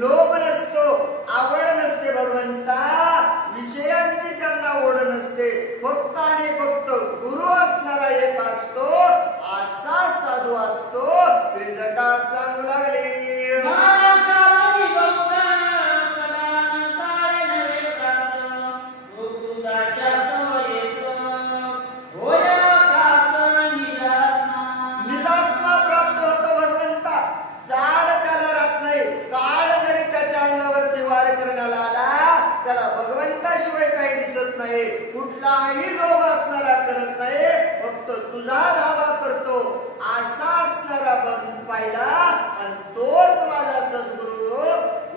लोभ नसतो, आवड नसते भगवंता, विषयांची त्यांना ओढ नसते, फक्त आणि फक्त गुरु असणारा एक असतो, असा साधू असतो. त्रिजटा सांगू लागले कुठलाही लोभ असणारा करत नाही, फक्त तुझा धावा करतो असा असणारा पाहिला आणि तोच माझा सद्गुरु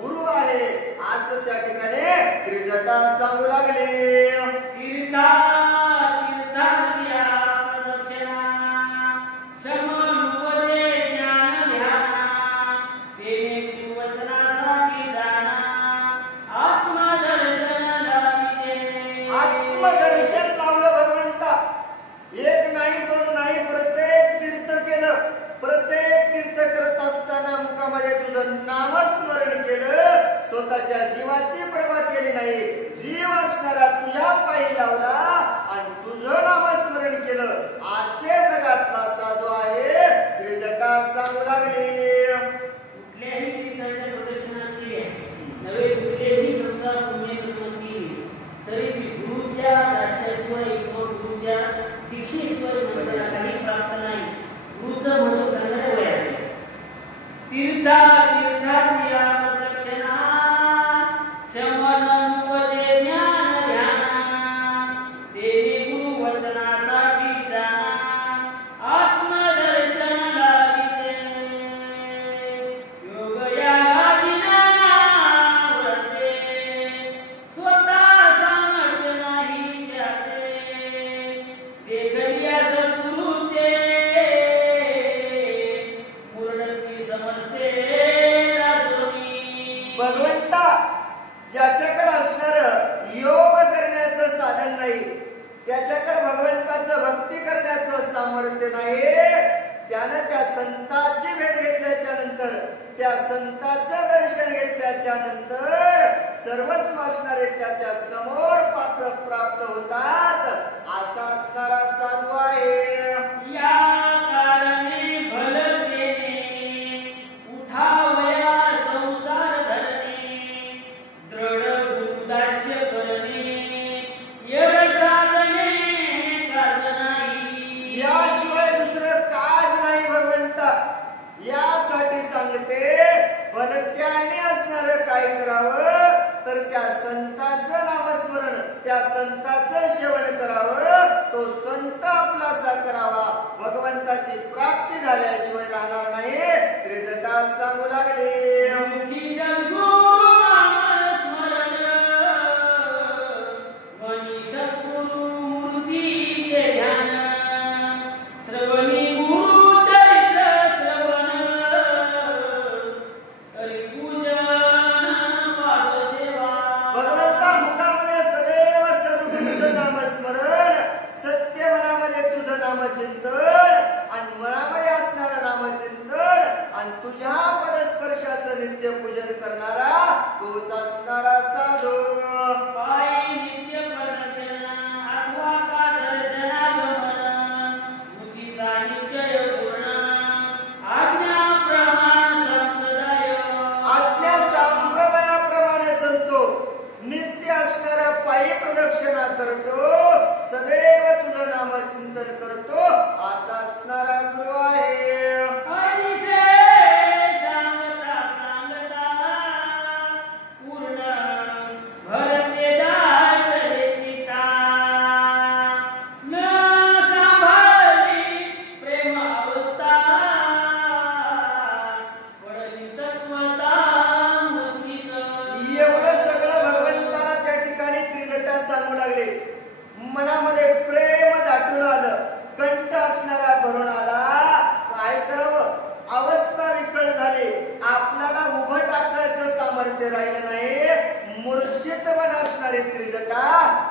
गुरु आहे असं त्या ठिकाणी त्रिजटा सांगू लागले. नामस्मरण केलं, स्वतःच्या जीवाची पर्वा केली नाही, जीव असणारा तुझ्या पायी लावला आणि तुझं नामस्मरण केलं, असे जगातला साधू आहे. त्रिजटा सांगू लागले कुठल्याही ठिकाणच्या प्रदर्शनाची नवे कुठलेही समजा पुण्य केली तरी गुरुच्या दास्याशिवाय किंवा गुरुच्या दीक्षेशिवाय मनुष्याला काही प्राप्त नाही. गुरुचं म्हणून सांगणारे वय आहे. तीर्थाची प्रदक्षिणा चमन उपजे ज्ञान ध्यान देवी गुरु वचनासाठी जाना आत्मदर्शन लाभिते योग यादिना व्रते स्वतः सामर्थ्य नाही त्याते देखलिया सद्गुरु ते भगवंता ज्याच्याकडे असणार योग करण्याचं साधन नाही, त्याच्याकडे भगवंताचं भक्ती करण्याचं सामर्थ्य नाही, त्यानं त्या संताची भेट घेतल्याच्या नंतर, त्या संताचं दर्शन घेतल्याच्या नंतर सर्वस्व असणारे त्याच्या समोर प्राप्त होतात. असा असणारा साधू आहे. या कारणे भलतेने उठावया संसार धरणे दृढ गुरुदास्य करणे यड साधने काज नाही. याशिवाय दुसरं काज नाही भगवंता. यासाठी सांगते भलत्याने असणारं काय करावं तर त्या संताचं नामस्मरण, त्या संताचं सेवन करावं, तो संत आपलासा करावा. भगवंताची प्राप्ती झाल्याशिवाय राहणार नाही. त्रिजटा सांगू लागले तुझ्या पदस्पर्शाचं नित्य पूजन करणारा तोच असणारा साधू. पायी नित्य प्रदर्शन अथवा का दर्शनागमन बुद्धीचा निश्चय पूर्ण आज्ञा प्रमाण संप्रदाय. आज्ञा संप्रदायाप्रमाणे चालतो, नित्य असणारा पायी प्रदक्षिणा करतो, सदैव तुझं नामचिंतन करतो, असा असणारा गुरु आहे. मनामध्ये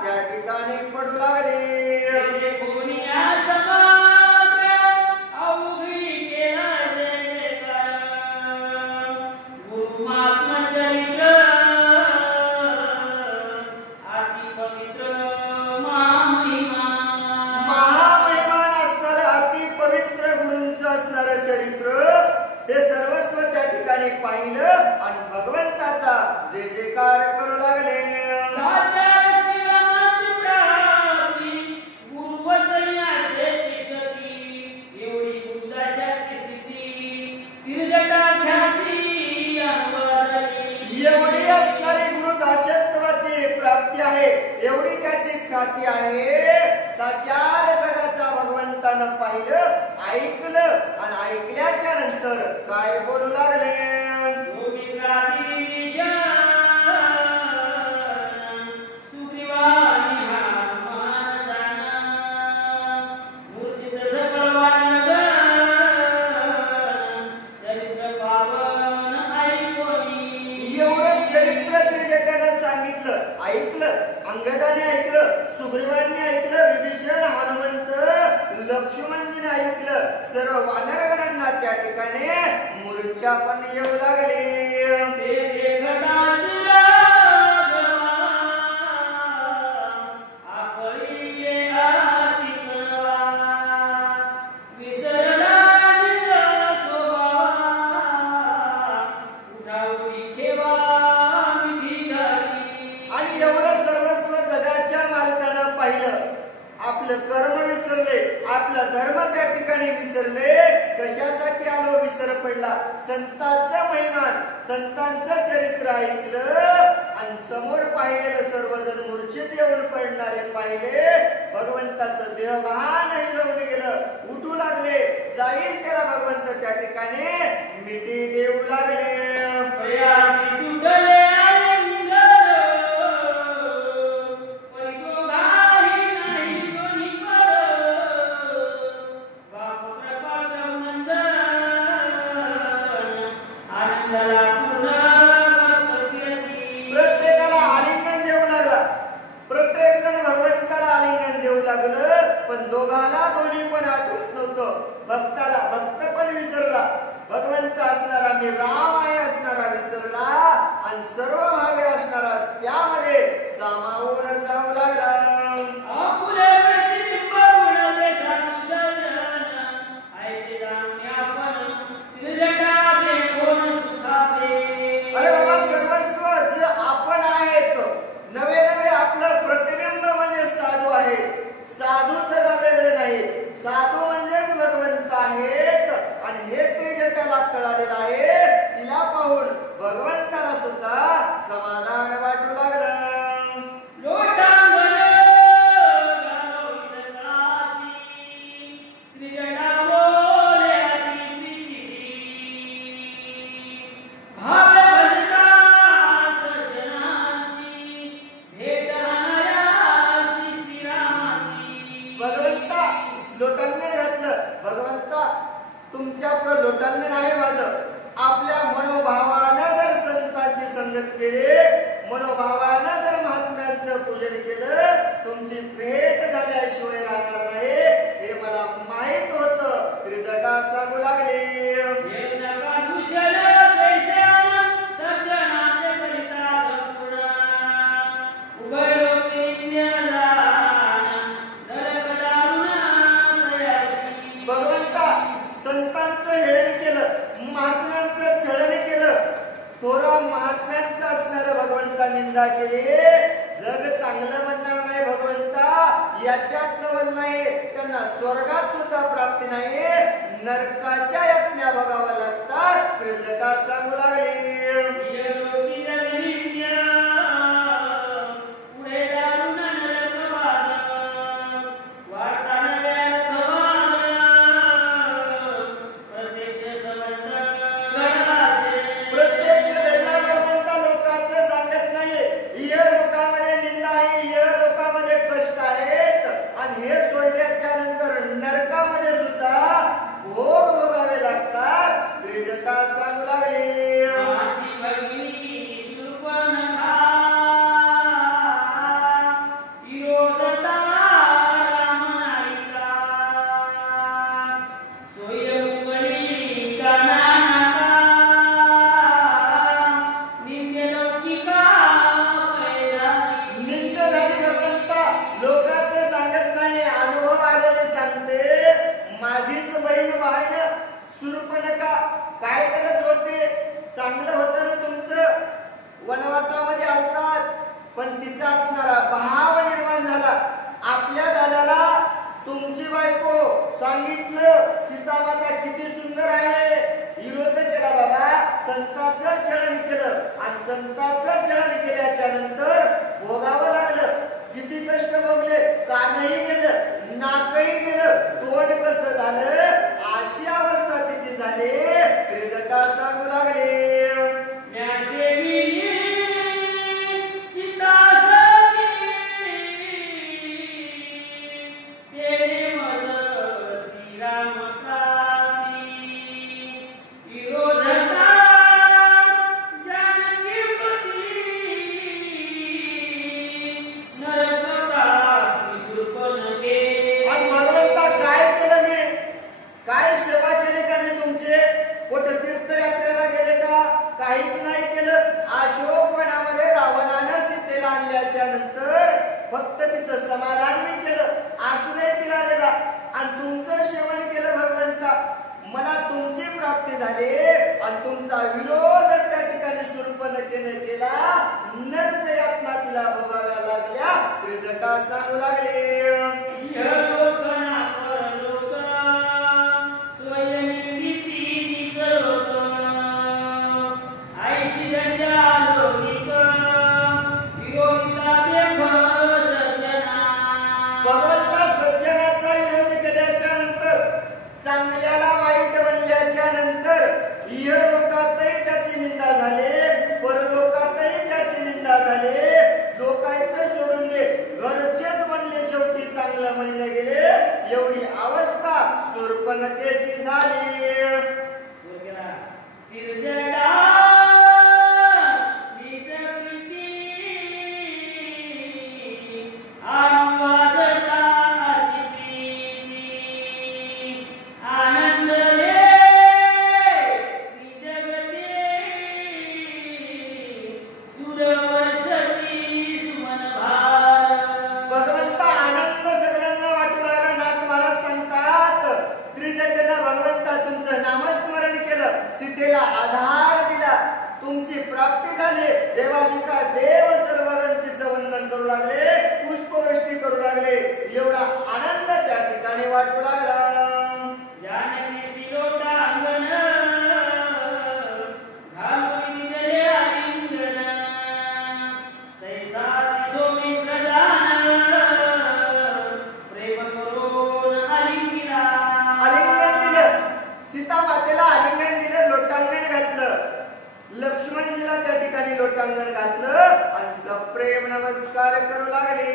त्या ठिकाणी पडू लागले. ते कोणी समाग्र अवघी केला जयकार गुरु महात्मा चरित्र अति पवित्र महामहिमान असणारं अति पवित्र गुरूंचं असणारं चरित्र हे सर्वस्व त्या ठिकाणी पाहिलं आणि भगवंताचा जे जयकार करू लागले. एवढी असणारी गुरुदासत्वाची प्राप्ती आहे, एवढी त्याची ख्याती आहे. साचार जगाचा भगवंतानं पाहिलं, ऐकलं आणि ऐकल्याच्या नंतर काय बोलू लागले. एवढं चरित्र त्रिजटानं सांगितलं, ऐकलं, अंगदाने ऐकलं, सुग्रीवांनी ऐकलं, विभीषण, हनुमंत, लक्ष्मणजीने ऐकलं, सर्व वानरगणांना त्या ठिकाणी मूर्छा पण येऊ लागली. आणि एवढं सर्वस्व जगाच्या मालकानं पाहिलं, आपलं कर्म विसरले, आपला धर्म त्या ठिकाणी विसरले. कशासाठी आलो विसर पडला. संतांचा महिमान, संतांचं चरित्र ऐकलं आणि समोर पाहिलेलं सर्वजण मूर्छित येऊन पडणारे पाहिले. भगवंताचं देहभान हिरवून गेलं, उठू लागले. जाईल त्याला भगवंत त्या ठिकाणी मिठी देऊ लागले. प्रत्येकाला आलिंगन देऊ लागला. प्रत्येक जण भगवंताला आलिंगन देऊ लागलं, पण दोघाला दोन्ही पण आठवत नव्हतं. भक्ताला भक्त पण विसरला, भगवंत असणारा मी राम आहे असणारा विसरला आणि सर्व भावे असणारा त्यामध्ये सामावून जाऊ लागला. अरे बाबा, सर्वस्व जे आपण आहेत, नवे नवे आपलं प्रतिबिंब म्हणजे साधू आहे. साधू जगा वेगळे नाही, साधू म्हणजेच भगवंत आहेत. आणि हे त्रिजटाला कळालेलं आहे. तिला पाहून भगवंताला सुद्धा समाधान वाटू लागलं. भगवंता लोटांगण घातलं. भगवंता तुमच्या पुढे लोटांगण आहे माझं. आपल्या मनोभावानं जर संतांची संगत केली, मनोभावानं जर महात्म्यांचं पूजन केलं, तुमची भेट झाल्याशिवाय राहणार नाही हे मला माहित होतं. त्रिजटा सांगू लागले. भगवंता संतांचं हेळण केलं, महात्म्यांचं छळण केलं, थोरा महात्म्यांचं असणारं भगवंता निंदा केली. जग चांगलं म्हणणार नाही भगवंता, याच्यात नवल नाही. त्यांना स्वर्गात सुद्धा प्राप्ती नाही, नरकाच्या यातन्या बघाव्या लागतात. त्रिजटा सांगू लागली. प्रत्यक्ष वेगळा भगवंता लोकांचं सांगत नाही. या लोकांमध्ये निंदा आहे, या लोकांमध्ये कष्ट आहेत आणि हे सोडल्याच्या नंतर नरकामध्ये सुद्धा भोग भोगावे लागतात. त्रिजटा सांगू लागले. राजमाता किती सुंदर आहे. विरोध केला बाबा, संतांचं छळण केलं आणि संतांचं छळण केल्याच्या नंतर भोगावं लागलं. किती कष्ट भोगले, कानही गेलं, नाकही गेलं, तोंड कसं झालं, अशी अवस्था तिची झाली. त्रिजटा सांगू लागले, काहीच नाही केलं. अशोक वनामध्ये रावणानं सीतेला आणल्याच्या नंतर फक्त तिचं समाधान मी केलं, आश्रय तिला दिला आणि तुमचं सेवन केलं भगवंता. मला तुमची प्राप्ती झाली आणि तुमचा विरोध त्या ठिकाणी शूर्पणखेनं केला. नरक यातना तिला भोगाव्या लागल्या. त्रिजटा सांगू लागले, भगवंता सज्जनाचा विरोध केल्याच्या नंतर, चांगल्याला वाईट बनल्याच्या नंतर इहलोकातही त्याची निंदा झाली, परलोकातही त्याची निंदा झाली. लोकांचं सोडून दे, घरचेच म्हणले शेवटी चांगलं म्हणले गेले. एवढी अवस्था शूर्पणखेची झाली. सीतेला आधार दिला, तुमची प्राप्ती झाली. देवाधिका देव सर्वगण तिचं वंदन करू लागले, पुष्पवृष्टी करू लागले. एवढा आनंद त्या ठिकाणी वाटू लागला. लक्ष्मणजीला त्या ठिकाणी लोटांगण घातलं आणि सप्रेम नमस्कार करू लागले.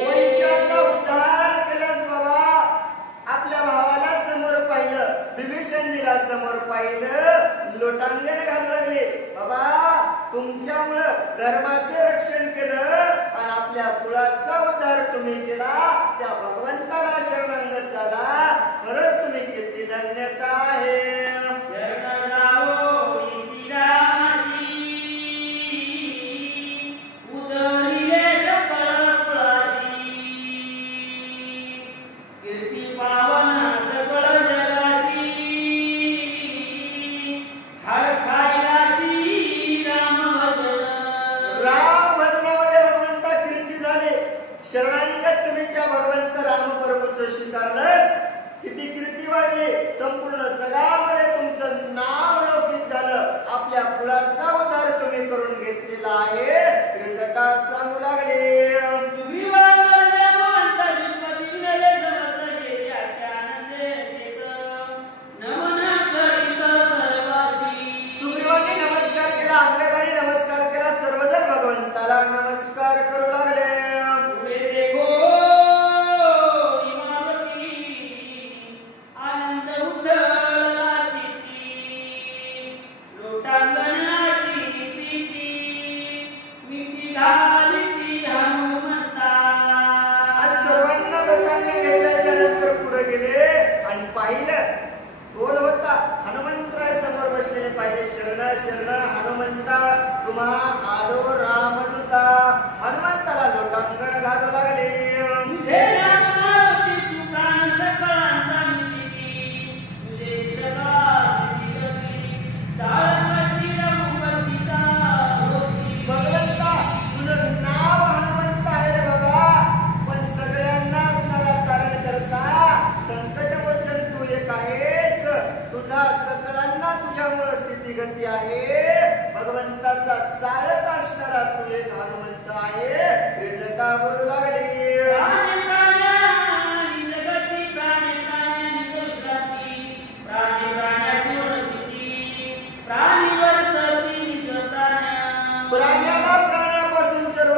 वंशाचा उद्धार केलास बाबा. आपल्या भावाला समोर पाहिलं, विभीषणजीला समोर पाहिलं, लोटांगण घालू लागले. बाबा तुमच्यामुळं धर्माचं रक्षण केलं आणि आपल्या कुळाचा उद्धार तुम्ही केला. त्या भगवंताला शरणागत झाला. खरंच तुम्ही किती धन्यता आहे. शरणागत तुम्ही त्या भगवंत राम प्रभूचं स्वीकारलंस, किती कीर्ती वाढली. संपूर्ण जगामध्ये तुमचं नाव लौकिक झालं. आपल्या कुळाचा उद्धार तुम्ही करून घेतलेला आहे. त्रिजटा सांगू लागले, सुग्रीवाने नमस्कार केला, अंगदारी नमस्कार केला, सर्वजण भगवंताला नमस्कार करू लागले. कोण होता? हनुमंतराय समोर बसलेले पाहिले. शरण शरण हनुमंता, तुम्हा आलो रामदूता. हनुमंताला लोटांगण घालू लागले.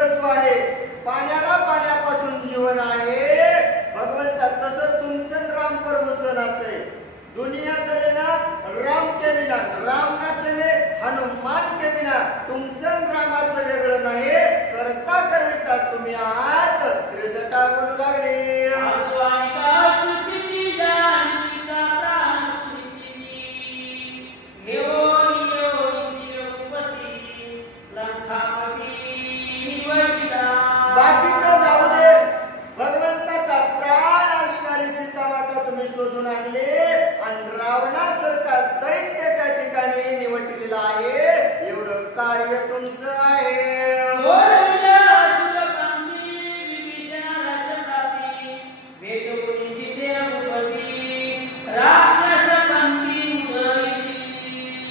सर्वस्व आहे. पाण्याला पाण्यापासून जीवन आहे. भगवंता तसं तुमचं राम प्रभूचं नातं आहे. दुनिया चले ना राम के विना, राम ना चले हनुमान के विना. तुमचं रामाचं वेगळं नाही. करता करविता तुम्ही आहात. रिझल्टा बोलू लागले. बाकीचं जाऊ दे. भगवंताचा प्राण असणारी सीता माता तुम्ही शोधून आणले आणि रावणासारखा दैत्य त्या ठिकाणी निवडलेला आहे. एवढं कार्य तुमचं आहे.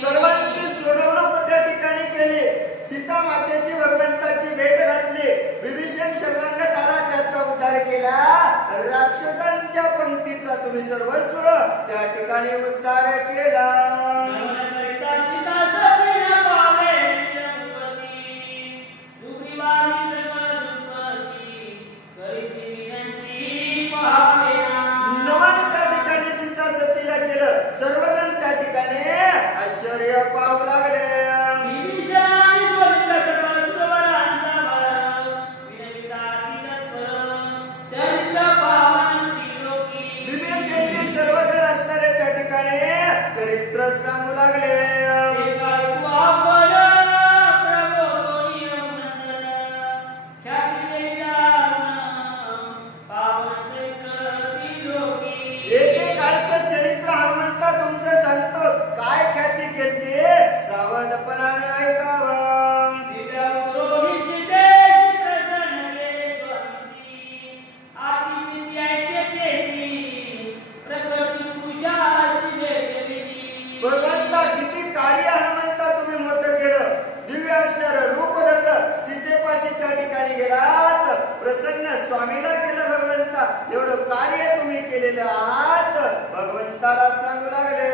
सर्वांची सोडवणूक त्या ठिकाणी केली. सीता मातेची भगवंताची भेट घातली. विभीषण शरणागत आला, त्याचा उद्धार केला. राक्षसांच्या पंक्तीचा तुम्ही सर्वस्व त्या ठिकाणी उद्धार केला. नमन त्या ठिकाणी सीता सतीला केलं. सर्वजण त्या ठिकाणी आश्चर्य पाहू लागले. चरित्र सांगू लागले. एकेकाळचं चरित्र हनुमंता तुमचं सांगतो. काय ख्याती केली सावधपणाने ऐकावं. भगवंता किती कार्य हनुमंता तुम्ही मोठं केलं. दिव्य असणारं रूप धरलं. सीतेपाशी त्या ठिकाणी गेलात. प्रसन्न स्वामीला केलं. भगवंता एवढं कार्य तुम्ही केलेलं आहात. भगवंताला सांगू लागले.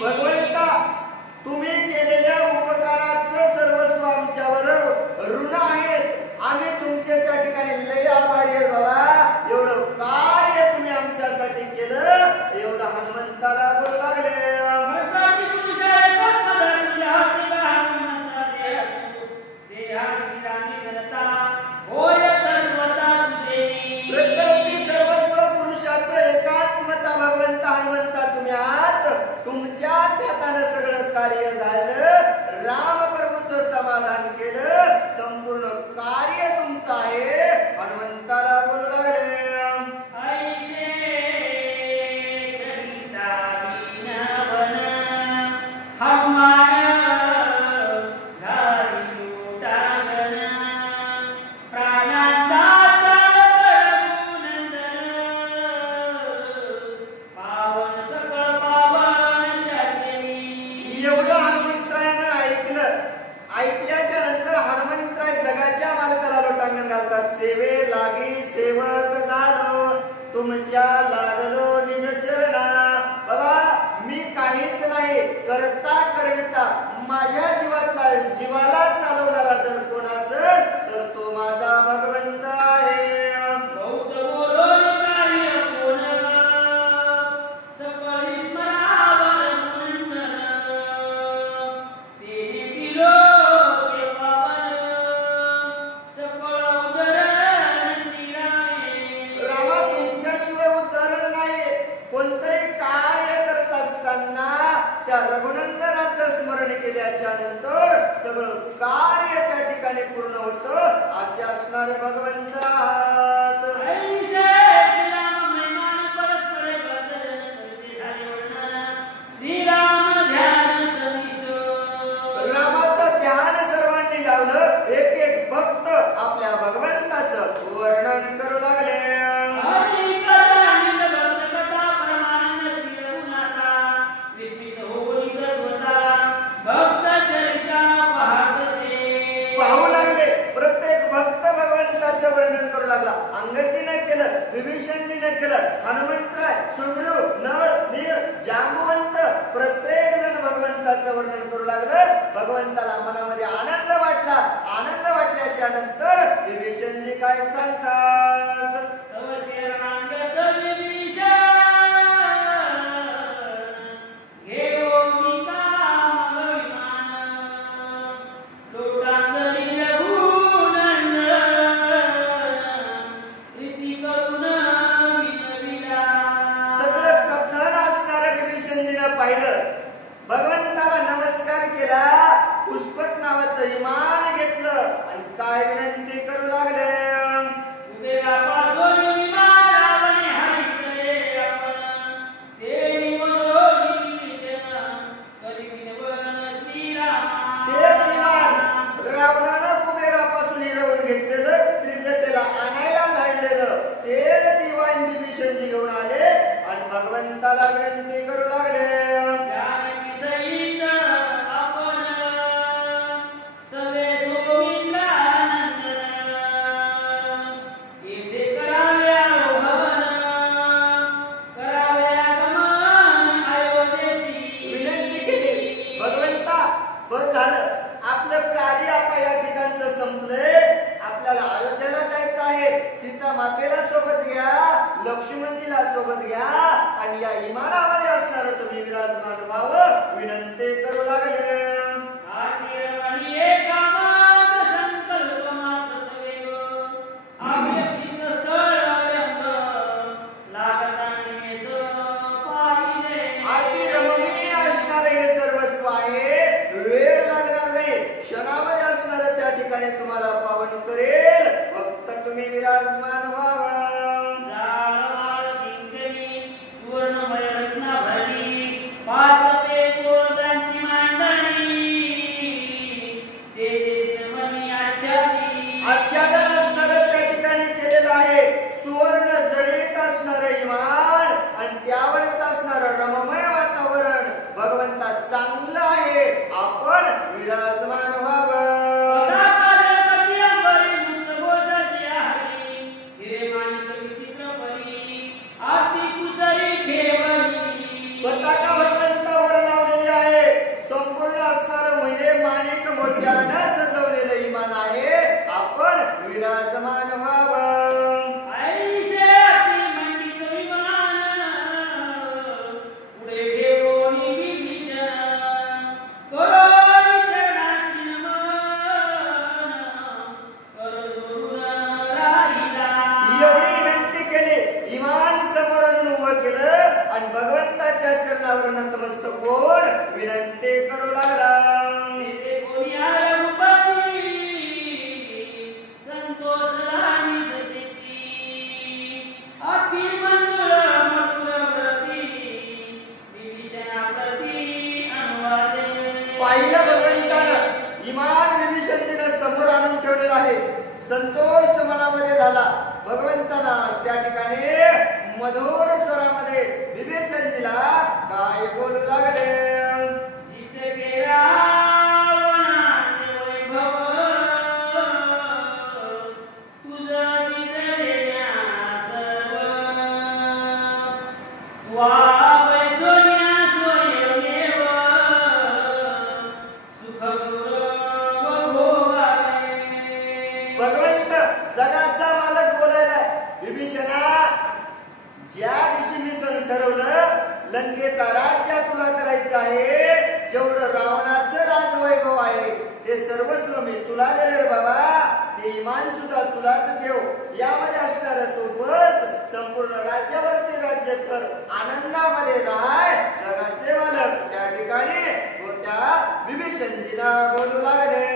भगवंता तुम्ही केलेल्या उपकाराचं सर्वस्व आमच्यावर ऋण आहे. आम्ही तुमचे त्या ठिकाणी लय आभारी आहे बाबा. एवढं कार्य तुम्ही आमच्यासाठी केलं. एवढं हनुमंताला बोलू लागले. प्रत्येक सर्वस्व पुरुषाचं एकात्मता भगवंता हनुमंता तुम्ही आहात. तुमच्याच हाताने सगळं कार्य झालं. राम प्रभूचं समाधान केलं. संपूर्ण कार्य तुमचं आहे. हनुमंताला बोलू लागले. एवढं हनुमंतरायानं ऐकलं. ऐकल्याच्या नंतर हनुमंतराय जगाच्या मालकाला लोटांगण घालतात. सेवे लागी सेवक झालो, तुमच्या लागलो निज चरणा. बाबा मी काहीच नाही. करता करविता माझ्या जीवाला चालवणारा जर कोण असेल तर तो माझा भगवंत आहे. त्या रघुनंदनाचं स्मरण केल्याच्या नंतर सगळं कार्य त्या ठिकाणी पूर्ण होतं. असे असणारे भगवंत आहात. रामाचं ध्यान सर्वांनी लावलं. एक एक भक्त आपल्या भगवंताचं वर्णन करू लागले. वर्णन करू लागला. अंगजीने केलं, विभीषणजीने केलं, हनुमंतराय, सुग्रीव, नळ, नीळ, जांबुवंत प्रत्येक जण भगवंताचं वर्णन करू लागलं. भगवंताला मनामध्ये आनंद वाटला. आनंद वाटल्याच्या नंतर विभीषणजी काय सांगतात? भगवंताला नमस्कार केला, पुष्पक नावाचं विमान घेतलं आणि काय विनंती करू लागले? तेच विमान रावणानं कुबेरापासून हिरवून घेतलेलं, त्रिजटेला आणायला धाडलेलं तेच विमान विभीषणजी घेऊन आले आणि भगवंताला विनंती करू लागले. मातेला सोबत घ्या, लक्ष्मणजीला सोबत घ्या आणि या विमानामध्ये असणार तुम्ही विराजमान व्हावं विनंती करू लागले. अतिरमणीय असणार हे सर्वस्व आहे, वेळ लागणार नाही, क्षणामध्ये असणार त्या ठिकाणी तुम्हाला पावन करेल. फक्त तुम्ही विराजमान व्हावं. आच्छादन असणार त्या ठिकाणी केलेलं आहे. सुवर्ण जडित असणार विमान आणि त्यावरच असणार रममय वातावरण. भगवंता चांगलं आहे, आपण विराजमान व्हावं. पताका भगवंतावर लावलेली आहे. संपूर्ण असणार म्हणजे माणिक मोत्यानं सजवलेलं विमान आहे, आपण विराजमान व्हावं. भगवंताच्या चरणावर नतमस्तक होऊन विनंती करू लागला. पाहिलं भगवंतानं विमान विभीषणजीनं समोर आणून ठेवलेलं आहे. संतोष मनामध्ये झाला. भगवंताना त्या ठिकाणी मधुर स्वरामध्ये विभीषणजीला काय बोलू लागले? भगवंत जगाचा मालक बोलायला, विभीषणा ज्या दिवशी मी ठरवलं लंकेचा राज्य तुला करायचं आहे, जेवढं रावणाचं राजवैभव आहे ते सर्वस्व मी तुला दिले बाबा. ते इमान सुद्धा तुलाच ठेव. यामध्ये असणार तू बस, संपूर्ण राज्यावरती राज्य कर, आनंदामध्ये राह. जगाचे मालक त्या ठिकाणी त्या विभीषणजीला बोलू लागले.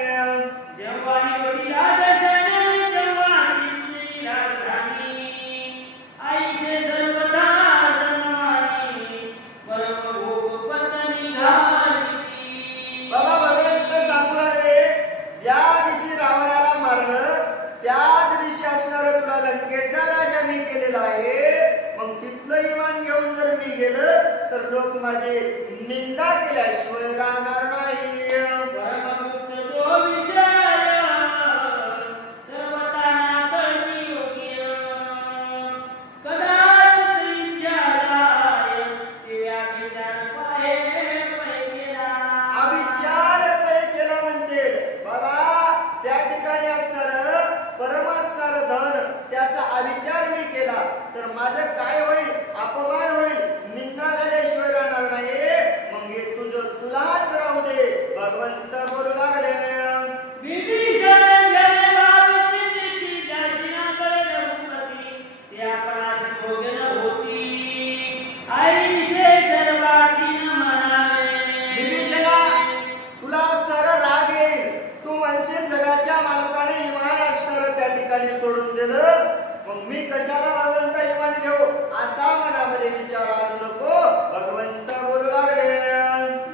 बाबा भगवंत सांगू लागले, ज्या दिवशी रावणाला मारलं त्याच दिवशी असणार तुला लंकेचा राजा मी केलेला आहे. मग तिथलं विमान घेऊन जर मी गेलं तर लोक माझे निंदा केल्याशिवाय राहणार नाही. विषय सर्वताना म्हणशील जगाच्या मालकाने इमान असणार त्या ठिकाणी सोडून दिलं, मग मी कशाला भगवंत इमान घेऊ असा मनामध्ये विचार आणू नको. भगवंत बोलू लागले,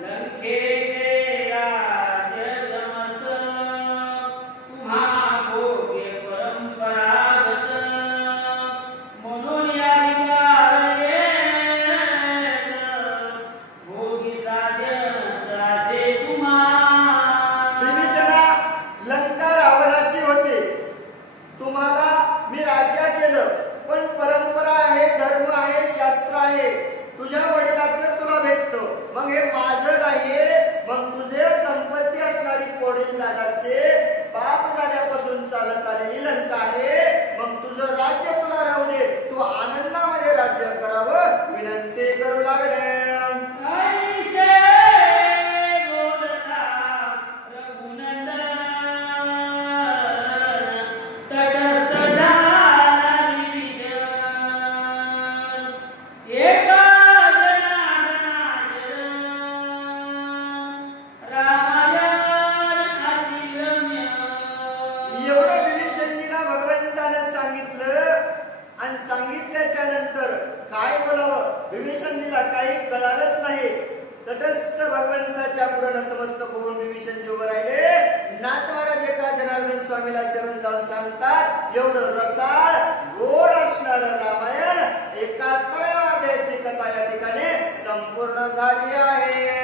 लंकेचे राज समस्त तुम्हा भोगे परंपरागत, म्हणून या अधिकार येत भोगी साधन असे तुम्हा. विभीषणा, लंका रावणाची होती, तुम्हाला मी राज्य केलं, पण परंपरा आहे, धर्म आहे, शास्त्र आहे. तुझ्या वडिलाचं तुला भेटतं, मग हे माझं नाहीये. मग तुझे संपत्ती असणारी पोडील जागाचे बाप झाल्यापासून चालत आलेली लंका आहे. मग तुझं राज्य तुला राहू दे, तू आनंदामध्ये राज्य करावं विनंती करू लागले. ऐसे बोलता रघुनंदन तटस्थ झाला विभीषण. एका जनार्दनाशरण रामायण अतिरम्य. एवढं विभीषणजीला भगवंतानं सांगितलं आणि सांगितल्याच्या नंतर काय बोलावं विभीषणजीला काही कळालंच नाही. तटस्थ भगवंताच्या पुढे नतमस्तक होऊन विभीषणजी उभे राहिले. नाथमहाराज एका जनार्दन स्वामीला शरण जाऊन सांगतात, एवढं रसाळ गोड असणार रामायण एका 3 अध्यायाची कथा या ठिकाणी संपूर्ण झाली आहे.